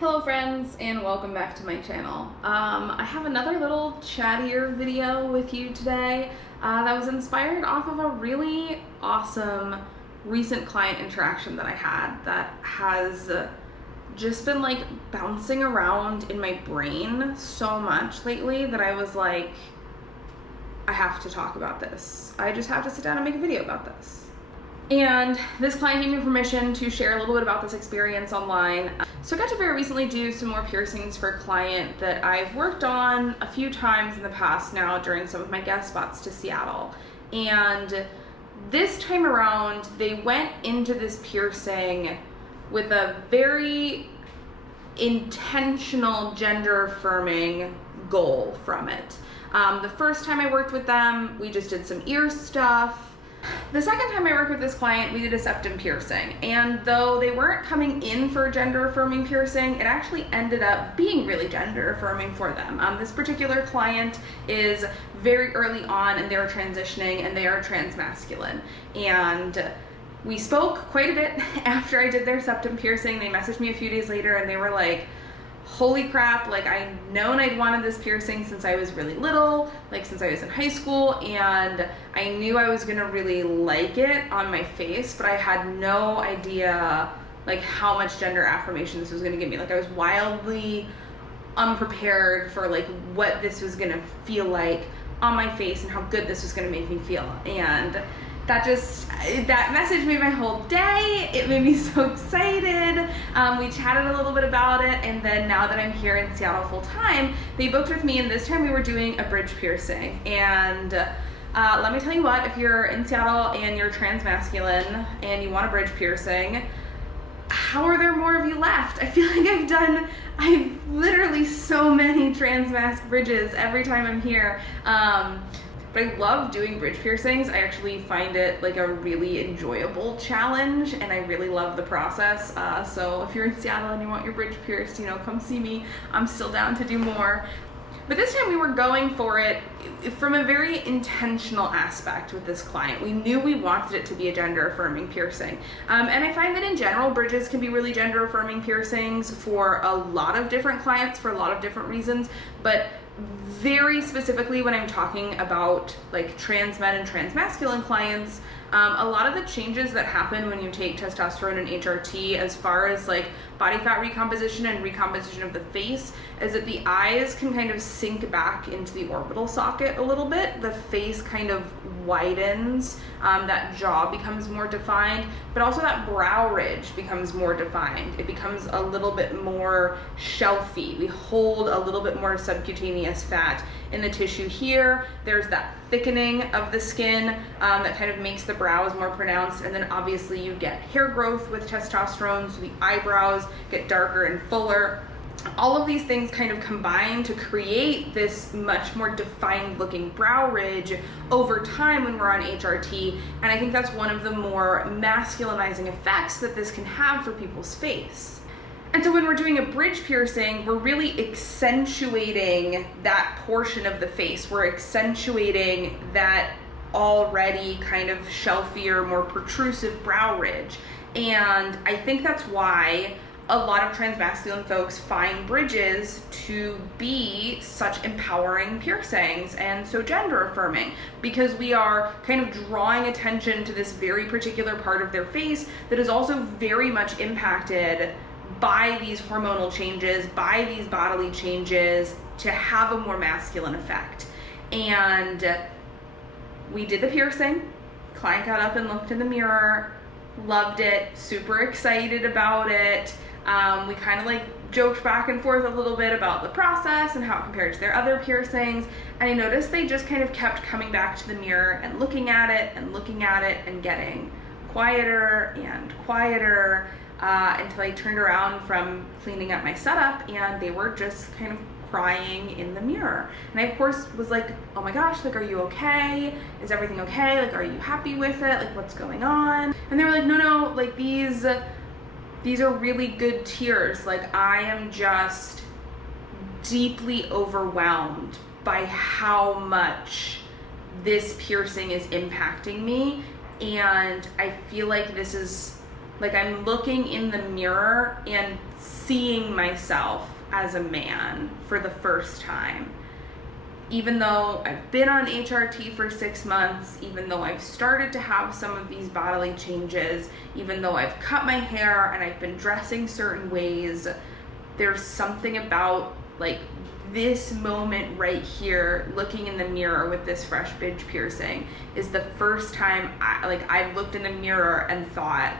Hello friends, and welcome back to my channel. I have another little chattier video with you today that was inspired off of a really awesome recent client interaction that I had that has just been like bouncing around in my brain so much lately that I was like, I have to talk about this. I just have to sit down and make a video about this. And this client gave me permission to share a little bit about this experience online. So I got to very recently do some more piercings for a client that I've worked on a few times in the past now during some of my guest spots to Seattle. And this time around, they went into this piercing with a very intentional gender affirming goal from it. The first time I worked with them, we just did some ear stuff. The second time I worked with this client, we did a septum piercing, and though they weren't coming in for a gender affirming piercing, it actually ended up being really gender affirming for them. This particular client is very early on and they're transitioning and they are transmasculine, and we spoke quite a bit after I did their septum piercing. They messaged me a few days later and they were like, holy crap, like I'd known I'd wanted this piercing since I was really little, like since I was in high school, and I knew I was gonna really like it on my face, but I had no idea like how much gender affirmation this was gonna give me. Like I was wildly unprepared for like what this was gonna feel like on my face and how good this was gonna make me feel. And that message made my whole day. It made me so excited. We chatted a little bit about it, and then now that I'm here in Seattle full time, they booked with me, and this time we were doing a bridge piercing. And let me tell you what, if you're in Seattle and you're transmasculine and you want a bridge piercing, how are there more of you left? I feel like I've literally so many transmask bridges every time I'm here. But I love doing bridge piercings. I actually find it like a really enjoyable challenge, and I really love the process. So if you're in Seattle and you want your bridge pierced, come see me. I'm still down to do more. But this time we were going for it from a very intentional aspect with this client. We knew we wanted it to be a gender affirming piercing. And I find that in general, bridges can be really gender affirming piercings for a lot of different clients for a lot of different reasons. But very specifically when I'm talking about like trans men and transmasculine clients, a lot of the changes that happen when you take testosterone and HRT as far as like body fat recomposition and recomposition of the face is that the eyes can kind of sink back into the orbital socket a little bit. The face kind of widens, that jaw becomes more defined, but also that brow ridge becomes more defined. It becomes a little bit more shelfy. We hold a little bit more subcutaneous fat in the tissue here. There's that thickening of the skin that kind of makes the brows more pronounced, and then obviously you get hair growth with testosterone, so the eyebrows get darker and fuller. All of these things kind of combine to create this much more defined looking brow ridge over time when we're on HRT, and I think that's one of the more masculinizing effects that this can have for people's face. And so when we're doing a bridge piercing, we're really accentuating that portion of the face. We're accentuating that already kind of shelfier, more protrusive brow ridge. And I think that's why a lot of transmasculine folks find bridges to be such empowering piercings and so gender affirming, because we are kind of drawing attention to this very particular part of their face that is also very much impacted by these hormonal changes, by these bodily changes, to have a more masculine effect. And we did the piercing. Client got up and looked in the mirror, loved it, super excited about it. We kind of like joked back and forth a little bit about the process and how it compared to their other piercings. And I noticed they just kind of kept coming back to the mirror and looking at it and looking at it and getting quieter and quieter until I turned around from cleaning up my setup and they were just kind of crying in the mirror. And I of course was like, oh my gosh, like, are you okay? Is everything okay? Like, are you happy with it? Like, what's going on? And they were like, no, like these are really good tears. Like, I am just deeply overwhelmed by how much this piercing is impacting me, and I feel like this is Like I'm looking in the mirror and seeing myself as a man for the first time. Even though I've been on HRT for 6 months, even though I've started to have some of these bodily changes, even though I've cut my hair and I've been dressing certain ways, there's something about like this moment right here, looking in the mirror with this fresh bitch piercing, is the first time I've looked in the mirror and thought,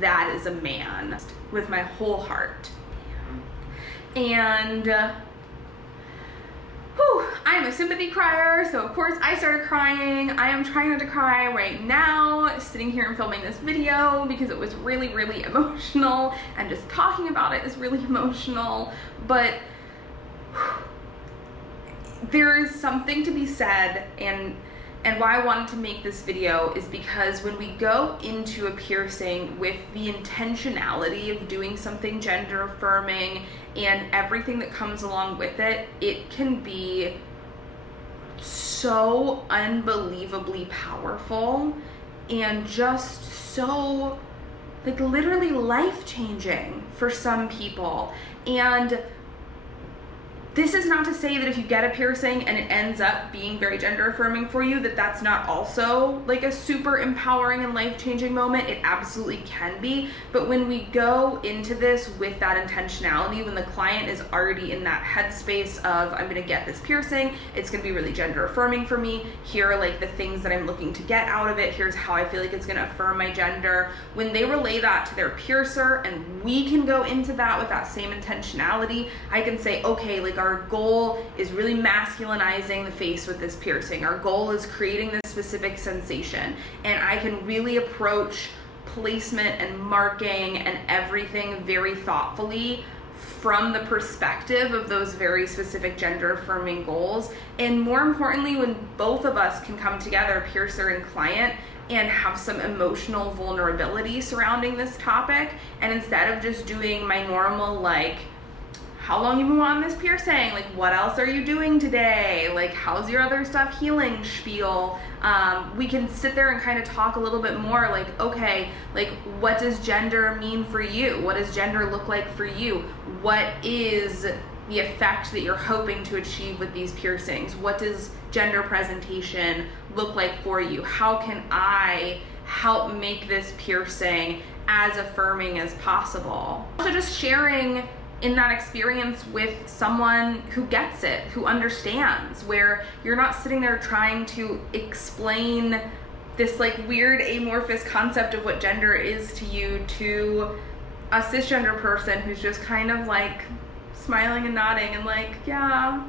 that is a man, with my whole heart. And I'm a sympathy crier, so of course I started crying. I am trying not to cry right now, sitting here and filming this video, because it was really, really emotional, and just talking about it is really emotional. But there is something to be said, and why I wanted to make this video is because when we go into a piercing with the intentionality of doing something gender affirming and everything that comes along with it, it can be so unbelievably powerful and just so like literally life-changing for some people. And this is not to say that if you get a piercing and it ends up being very gender affirming for you, that that's not also like a super empowering and life-changing moment. It absolutely can be. But when we go into this with that intentionality, when the client is already in that headspace of, I'm gonna get this piercing, it's gonna be really gender affirming for me, here are like the things that I'm looking to get out of it, here's how I feel like it's gonna affirm my gender. When they relay that to their piercer and we can go into that with that same intentionality, I can say, okay, like our goal is really masculinizing the face with this piercing. Our goal is creating this specific sensation. And I can really approach placement and marking and everything very thoughtfully from the perspective of those very specific gender affirming goals. And more importantly, when both of us can come together, piercer and client, and have some emotional vulnerability surrounding this topic, and instead of just doing my normal like, how long you been wanting this piercing? Like, what else are you doing today? Like, how's your other stuff healing spiel? We can sit there and kind of talk a little bit more like, okay, like, what does gender mean for you? What does gender look like for you? What is the effect that you're hoping to achieve with these piercings? What does gender presentation look like for you? How can I help make this piercing as affirming as possible? Also, just sharing in that experience with someone who gets it, who understands, where you're not sitting there trying to explain this like weird amorphous concept of what gender is to you to a cisgender person who's just kind of like smiling and nodding and like, yeah,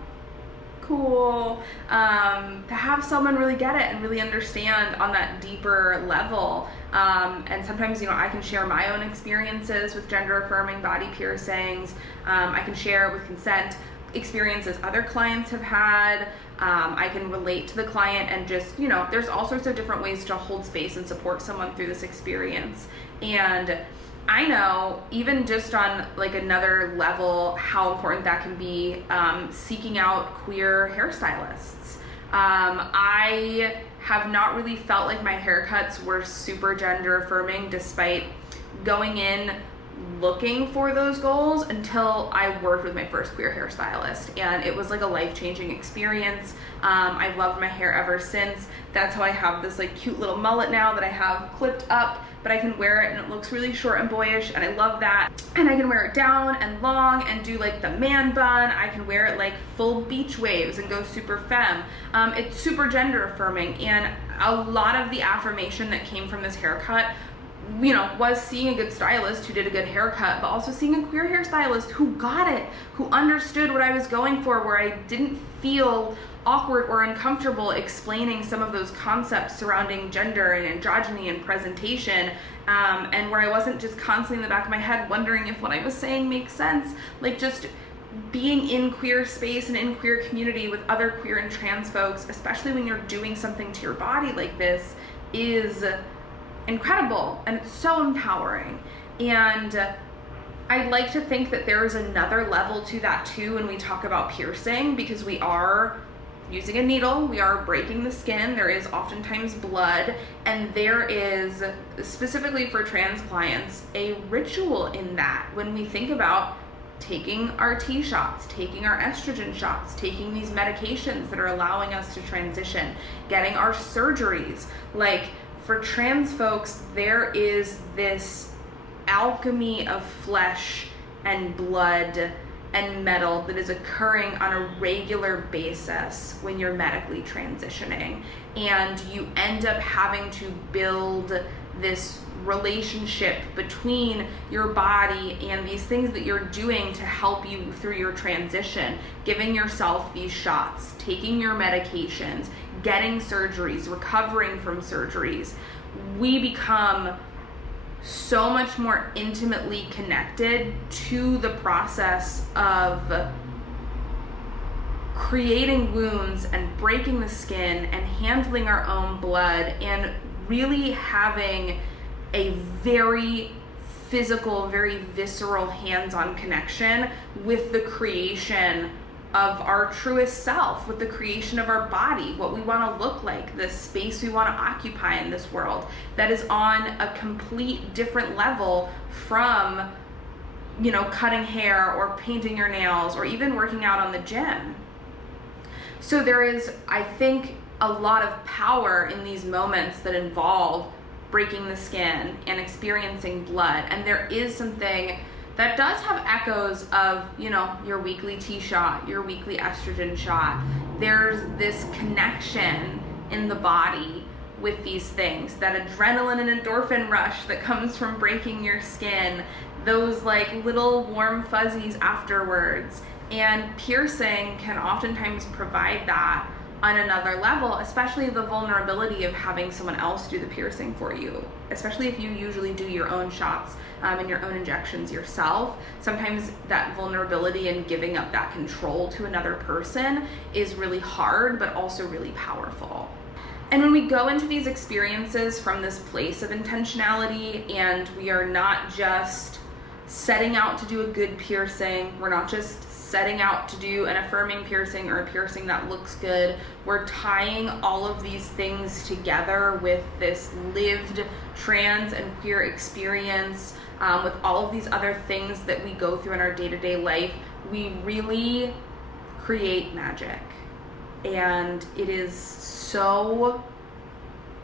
cool. To have someone really get it and really understand on that deeper level. And sometimes, you know, I can share my own experiences with gender affirming body piercings. I can share with consent experiences other clients have had. I can relate to the client and just, you know, there's all sorts of different ways to hold space and support someone through this experience. And I know, even just on like another level, how important that can be, seeking out queer hairstylists. I have not really felt like my haircuts were super gender affirming despite going in looking for those goals until I worked with my first queer hairstylist, and it was like a life-changing experience. I've loved my hair ever since. That's how I have this like cute little mullet now that I have clipped up, but I can wear it and it looks really short and boyish, and I love that. And I can wear it down and long and do like the man bun. I can wear it like full beach waves and go super femme. It's super gender affirming, and a lot of the affirmation that came from this haircut, you know, was seeing a good stylist who did a good haircut, but also seeing a queer hairstylist who got it, who understood what I was going for, where I didn't feel awkward or uncomfortable explaining some of those concepts surrounding gender and androgyny and presentation, and where I wasn't just constantly in the back of my head wondering if what I was saying makes sense. Like, just being in queer space and in queer community with other queer and trans folks, especially when you're doing something to your body like this, is incredible, and it's so empowering. And I'd like to think that there is another level to that too when we talk about piercing, because we are using a needle, we are breaking the skin. There is oftentimes blood, and there is, specifically for trans clients, a ritual in that when we think about taking our T shots, taking our estrogen shots, taking these medications that are allowing us to transition, getting our surgeries. Like, for trans folks, there is this alchemy of flesh and blood and metal that is occurring on a regular basis when you're medically transitioning, and you end up having to build this relationship between your body and these things that you're doing to help you through your transition, giving yourself these shots, taking your medications, getting surgeries, recovering from surgeries. We become so much more intimately connected to the process of creating wounds and breaking the skin and handling our own blood, and really having a very physical, very visceral, hands-on connection with the creation of our truest self, with the creation of our body, what we want to look like, the space we want to occupy in this world, that is on a complete different level from, you know, cutting hair or painting your nails or even working out on the gym. So there is, I think, a lot of power in these moments that involve breaking the skin and experiencing blood. And there is something that does have echoes of, you know, your weekly T shot, your weekly estrogen shot. There's this connection in the body with these things, that adrenaline and endorphin rush that comes from breaking your skin, those like little warm fuzzies afterwards. And piercing can oftentimes provide that on another level, especially the vulnerability of having someone else do the piercing for you, especially if you usually do your own shots and your own injections yourself. Sometimes that vulnerability and giving up that control to another person is really hard, but also really powerful. And when we go into these experiences from this place of intentionality, and we are not just setting out to do a good piercing, we're not just setting out to do an affirming piercing or a piercing that looks good, we're tying all of these things together with this lived trans and queer experience, with all of these other things that we go through in our day-to-day life, we really create magic. And it is so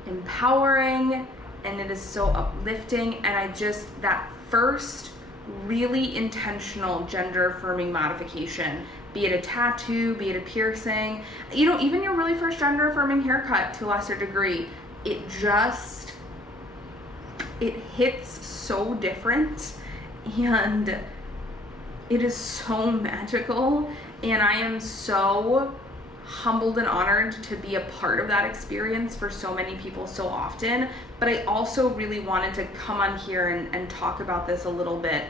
empowering, and it is so uplifting. And that first really intentional gender affirming modification, be it a tattoo, be it a piercing, you know, even your really first gender affirming haircut to a lesser degree, it hits so different, and it is so magical. And I am so humbled and honored to be a part of that experience for so many people so often. But I also really wanted to come on here and talk about this a little bit,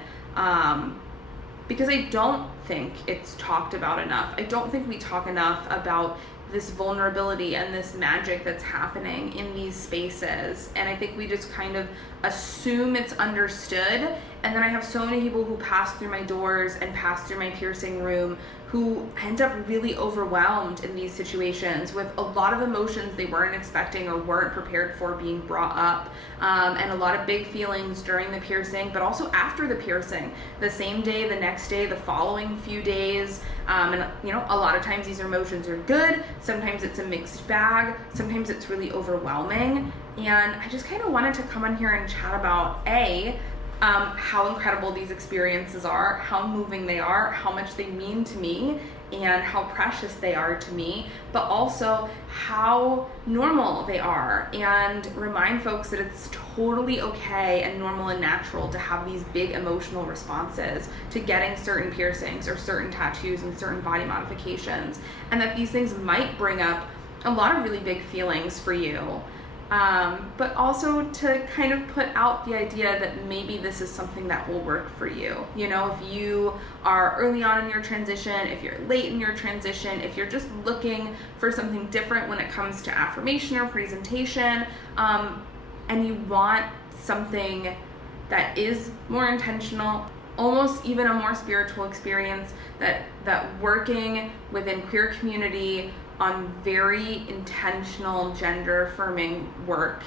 because I don't think it's talked about enough. I don't think we talk enough about this vulnerability and this magic that's happening in these spaces. And I think we just kind of assume it's understood. And then I have so many people who pass through my doors and pass through my piercing room who end up really overwhelmed in these situations with a lot of emotions they weren't expecting or weren't prepared for being brought up, and a lot of big feelings during the piercing, but also after the piercing, the same day, the next day, the following few days. And you know, a lot of times these emotions are good, sometimes it's a mixed bag, sometimes it's really overwhelming. And I just kind of wanted to come on here and chat about how incredible these experiences are, how moving they are, how much they mean to me, and how precious they are to me, but also how normal they are, and remind folks that it's totally okay and normal and natural to have these big emotional responses to getting certain piercings or certain tattoos and certain body modifications, and that these things might bring up a lot of really big feelings for you. But also to kind of put out the idea that maybe this is something that will work for you. You know, if you are early on in your transition, if you're late in your transition, if you're just looking for something different when it comes to affirmation or presentation, and you want something that is more intentional, almost even a more spiritual experience, that working within queer community on very intentional gender affirming work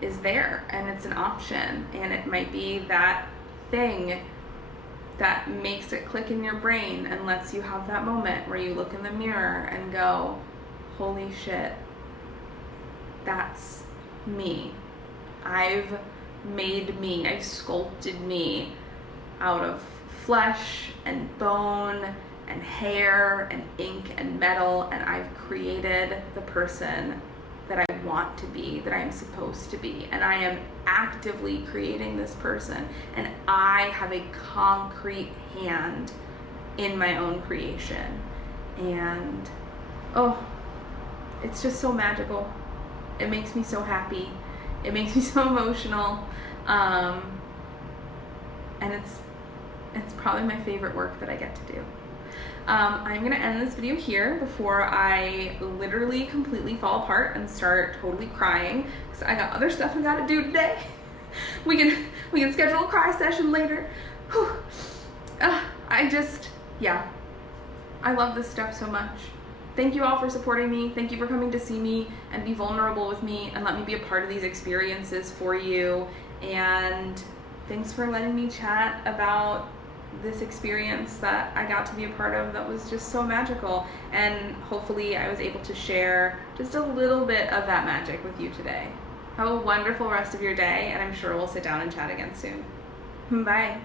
is there, and it's an option, and it might be that thing that makes it click in your brain and lets you have that moment where you look in the mirror and go, holy shit, that's me. I've made me, I've sculpted me out of flesh and bone and hair and ink and metal, and I've created the person that I want to be, that I am supposed to be, and I am actively creating this person, and I have a concrete hand in my own creation. And oh, it's just so magical. It makes me so happy. It makes me so emotional. And it's probably my favorite work that I get to do. I'm gonna end this video here before I literally completely fall apart and start totally crying, because I got other stuff I gotta do today. We can schedule a cry session later. Whew. I love this stuff so much. Thank you all for supporting me. Thank you for coming to see me and be vulnerable with me and let me be a part of these experiences for you. And thanks for letting me chat about this experience that I got to be a part of that was just so magical. And hopefully I was able to share just a little bit of that magic with you today. Have a wonderful rest of your day, and I'm sure we'll sit down and chat again soon. Bye.